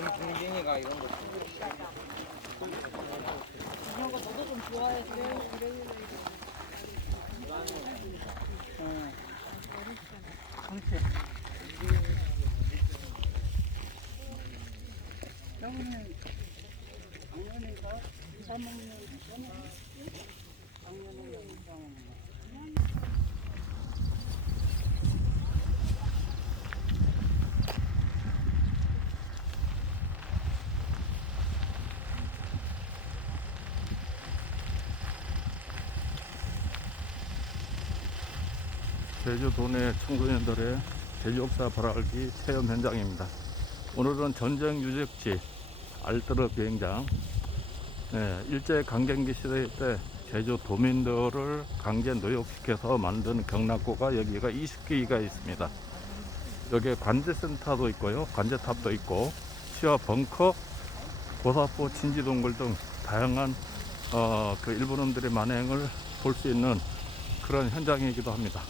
김종진이가 이런 거. 이런 거 너도 좀 좋아해. 그렇지. 여기는 안 먹는 거, 이사 먹는 거. 제주 도 내 청소년들의 제주 역사 발알기 체험 현장입니다. 오늘은 전쟁 유적지 알뜨르 비행장 네, 일제 강점기 시대 때 제주 도민들을 강제 노역시켜서 만든 경락고가 여기가 20개가 있습니다. 여기에 관제센터도 있고요. 관제탑도 있고 시와 벙커, 고사포, 진지동굴 등 다양한 어, 그 일본인들의 만행을 볼 수 있는 그런 현장이기도 합니다.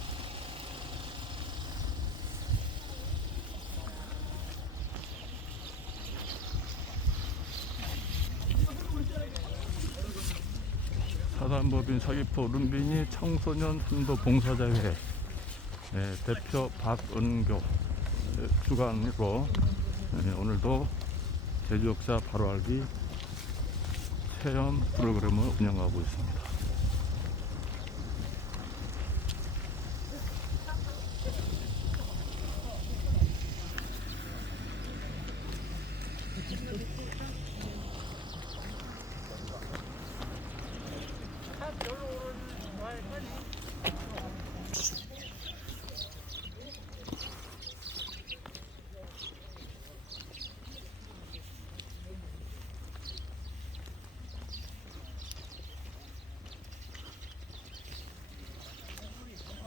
사단법인 서귀포 룸비니 청소년 선도 봉사자회 네, 대표 박은교 네, 주관으로 네, 오늘도 제주 역사 바로 알기 체험 프로그램을 운영하고 있습니다.